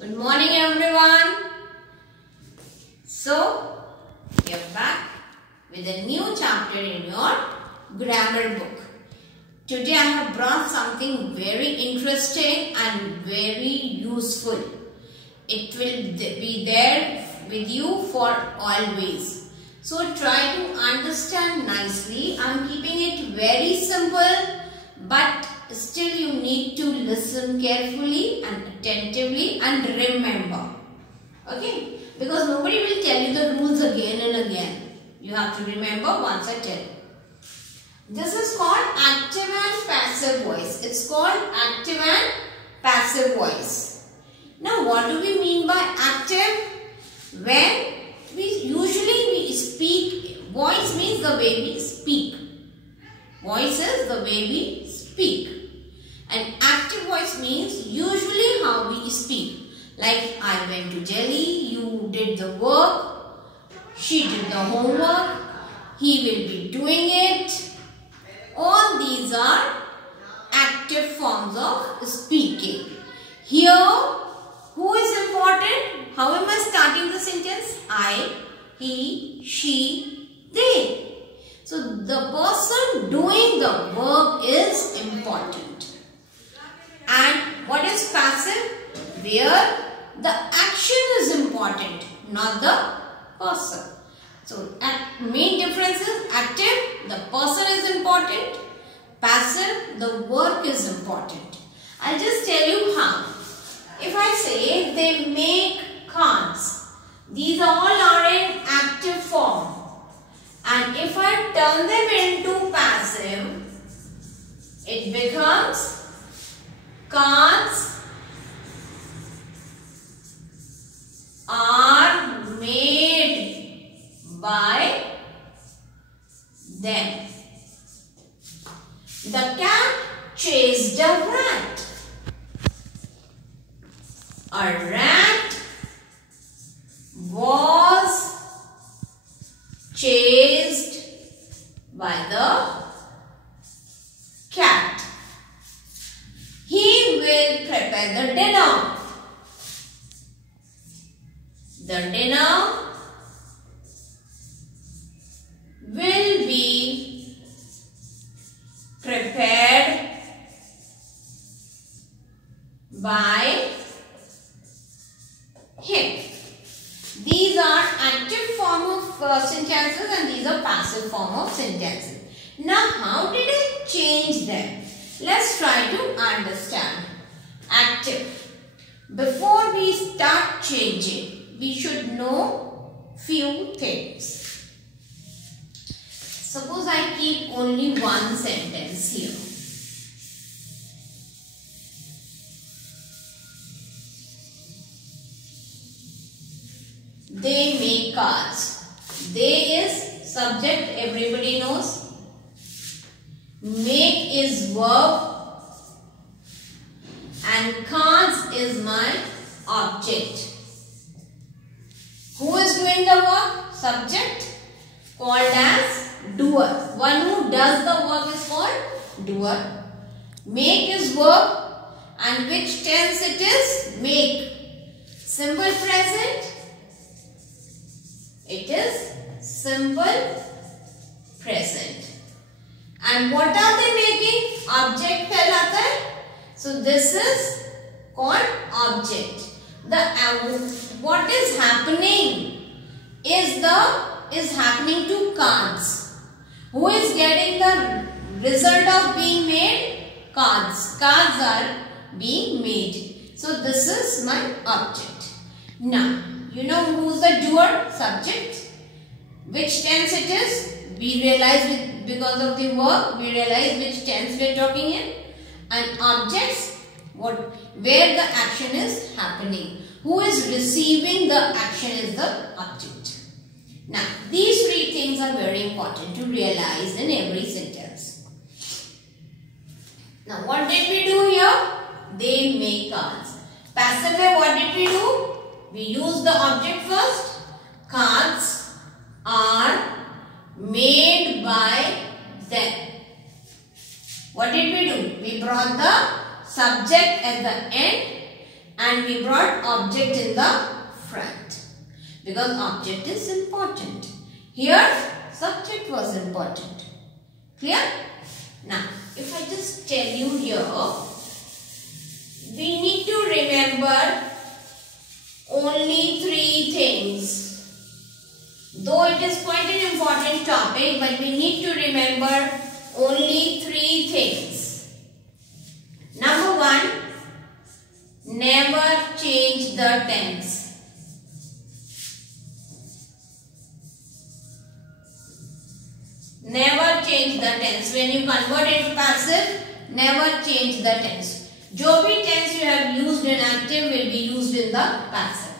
Good morning everyone. So, we are back with a new chapter in your grammar book. Today I have brought something very interesting and very useful. It will be there with you for always. So try to understand nicely. I am keeping it very simple, but still you need to listen carefully and attentively and remember. Okay? Because nobody will tell you the rules again and again. You have to remember once I tell you. This is called active and passive voice. It's called active and passive voice. Now what do we mean by active? When we speak, voice means the way we speak. Voice is the way we speak. And active voice means usually how we speak. Like I went to Delhi, you did the work, she did the homework, he will be doing it. All these are active forms of speaking. Here, who is important? How am I starting the sentence? I, he, she, they. So, the person doing the work is important. And what is passive? Where the action is important, not the person. So, main difference is active, the person is important. Passive, the work is important. I'll just tell you how. If I say they make cards, these all are in active form. And if I turn them into passive, it becomes cards are made by them. The cat chased a rat. A rat was chased by the cat. He will prepare the dinner. The dinner will be prepared by him. These are active form of sentences and these are passive form of sentences. Now, how did I change them? Let's try to understand. Active. Before we start changing, we should know few things. Suppose I keep only one sentence here. They make cards. They is subject, everybody knows. Make is verb. And cards is my object. Who is doing the work? Subject, called as doer. One who does the work is called doer. Make is verb. And which tense it is? Make. Simple present. It is simple present. And what are they making? Object कहलाता है. So this is called object. What is happening is happening to cards. Who is getting the result of being made? Cards. Cards are being made. So this is my object. Now, you know who is the doer? Subject. Which tense it is? We realize because of the work, we realize which tense we are talking in. And objects, where the action is happening. Who is receiving the action is the object. Now, these three things are very important to realize in every sentence. Now, what did we do here? They make cards. Passive way, what did we do? We use the object first. Cards are made by them. What did we do? We brought the subject at the end and we brought object in the front because object is important. Here subject was important. Clear? Now if I just tell you here, we need to remember only 3 things. Though it is quite an important topic, but we need to remember only 3 things. Number 1, never change the tense. Never change the tense. When you convert it to passive, never change the tense. जो भी tense you have used in active will be used in the passive.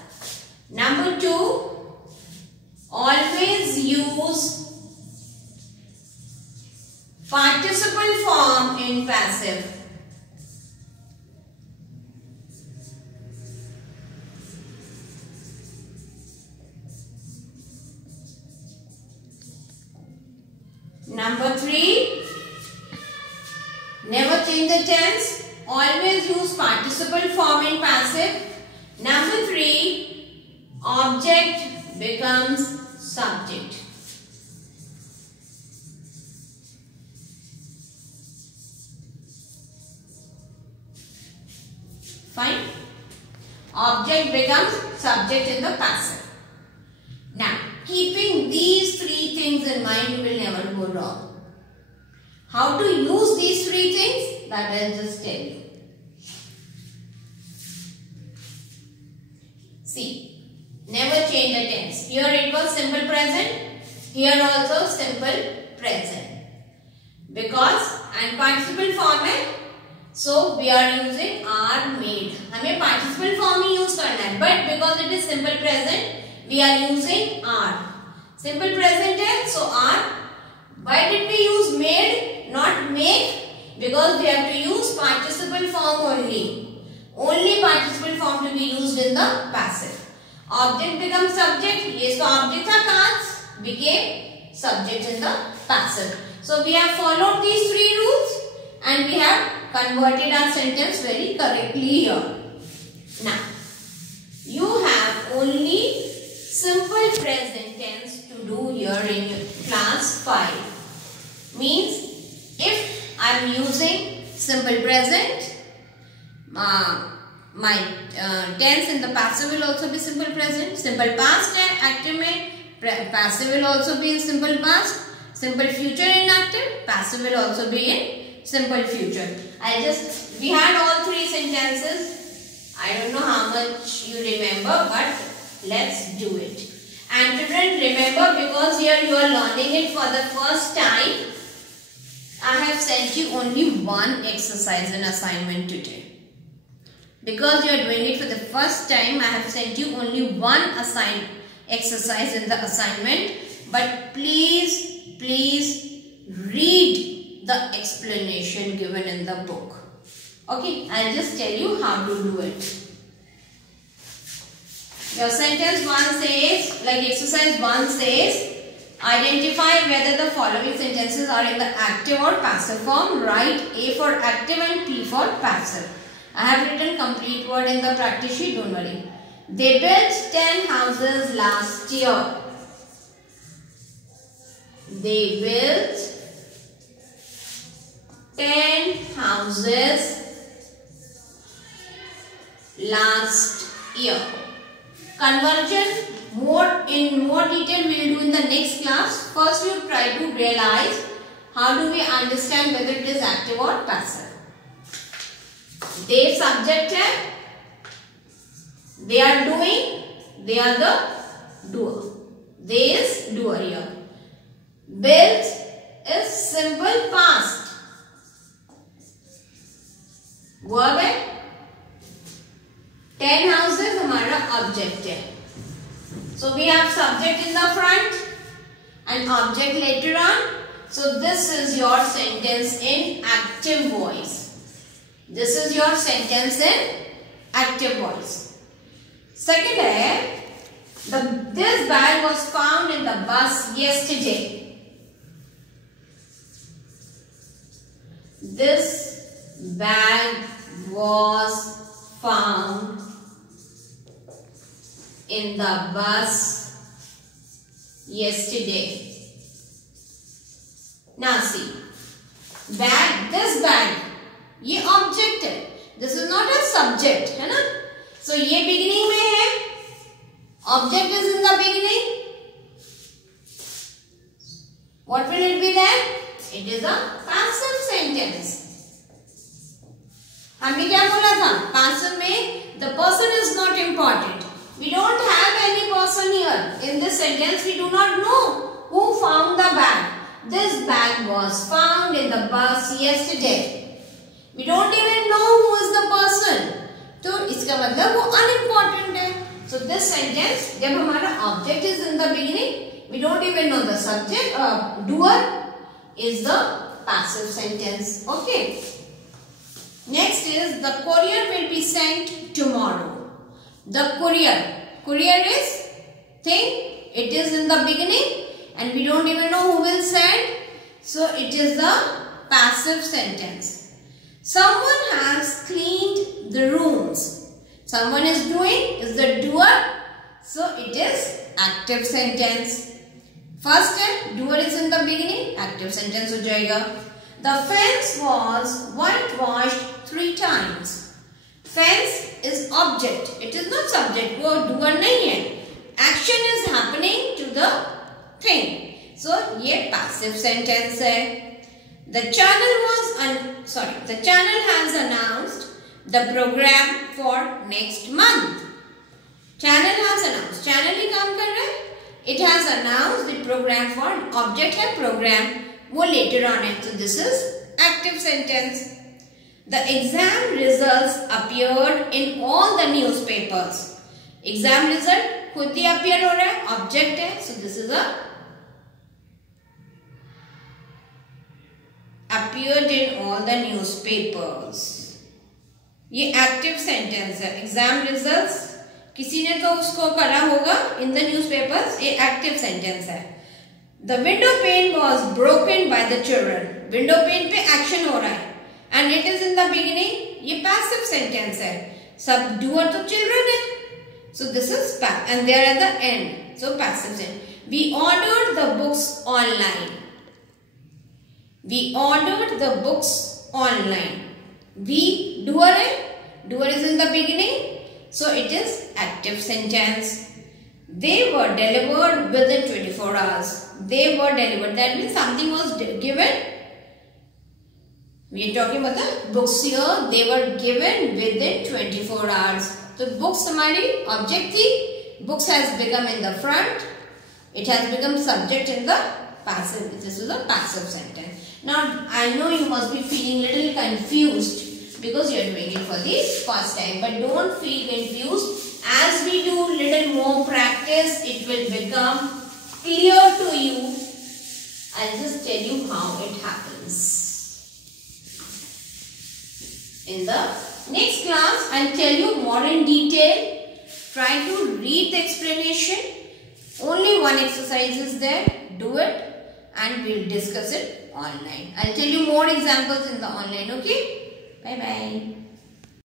Number 2, always use participle form in passive. Number 3, never change the tense. Always use participle form in passive. Number 3, object becomes subject. Fine. Object becomes subject in the passive. Now, keeping these 3 things in mind, you will never go wrong. How to use these 3 things? That I'll just tell you. See, never change the tense. Here it was simple present. Here also simple present. Because and participle form है, so we are using are made. हमें participle form ही use करना है. But because it is simple present, we are using are. Simple present है, so are. Why did we use made, not make? Because we have to use participle form only. Only participle form to be used in the passive. Object becomes subject. ये तो object था can't became subject in the passive. So we have followed these 3 rules and we have converted our sentence very correctly here. Now, you have only simple present tense to do here in class 5. Means if I am using simple present, my tense in the passive will also be simple present. Simple past and active में passive will also be in simple past. Simple future in active, passive will also be in simple future. We had all 3 sentences. I don't know how much you remember, but let's do it. And children, remember, because here you are learning it for the first time, I have sent you only one exercise and assignment today. Because you are doing it for the first time, I have sent you only one exercise in the assignment. But please read the explanation given in the book. Okay, I'll just tell you how to do it. Your sentence 1 says, like exercise 1 says, identify whether the following sentences are in the active or passive form. Write A for active and P for passive. I have written complete word in the practice sheet, don't worry. They built 10 houses last year. They built 10 houses last year. Conversion in more detail we will do in the next class. First you try to realize how do we understand whether it is active or passive. They subject है, they are doing, they are the doer. They is doer here. Built is simple past. Verb है. 10 houses हमारा object है. So we have subject in the front and object later on. So this is your sentence in active voice. This is your sentence in active voice. Second है, this bag was found in the bus yesterday. This bag was found in the bus yesterday. Now see, bag, this bag, ये object है. This is not a subject, है ना? So ये beginning में है. Object is in the beginning. What will it be then? It is a passive sentence. हमने क्या बोला था? Passive में the person is not important. We don't have any person here. In this sentence, we do not know who found the bag. This bag was found in the bus yesterday. We don't even know who is the person. तो इसका मतलब वो unimportant है. So this sentence, जब हमारा object is in the beginning, we don't even know the subject. Doer is the passive sentence. Okay. Next is the courier will be sent tomorrow. The courier is thing. It is in the beginning and we don't even know who will send. So it is the passive sentence. Someone has cleaned the rooms. Someone is doing is the doer. So it is active sentence. First step, doer is in the beginning. Active sentence हो जाएगा. The fence was whitewashed 3 times. Fence is object. It is not subject. वो doer नहीं है. Action is happening to the thing. So ये passive sentence है. The channel has announced the program for next month. Channel has announced. Channel ही काम कर रहा है. It has announced the program for object है program. वो later on है. So this is active sentence. The exam results appeared in all the newspapers. Exam result खुद ही appear हो रहा है, object है. So this is a appeared in all the newspapers. ये active sentence है. Exam results किसी ने तो उसको करा होगा in the newspapers. ये active sentence है. The window pane was broken by the children. Window pane पे action हो रहा है. And it is in the beginning. ये passive sentence है. सब doer तो children है. So this is passive and they are at the end. So passive sentence. We ordered the books online. We ordered the books online. We doer है. Doer is in the beginning. So it is active sentence. They were delivered within 24 hours. They were delivered. That means something was given. We are talking about the books here. They were given within 24 hours. So books हमारी object थी. Books has become in the front. It has become subject in the passive. This is a passive sentence. Now I know you must be feeling little confused because you are doing it for the first time. But don't feel confused. As we do little more practice, it will become clear to you. I'll just tell you how it happens. In the next class, I'll tell you more in detail. Try to read the explanation. Only one exercise is there. Do it and we'll discuss it online. I'll tell you more examples in the online. Okay? Bye-bye.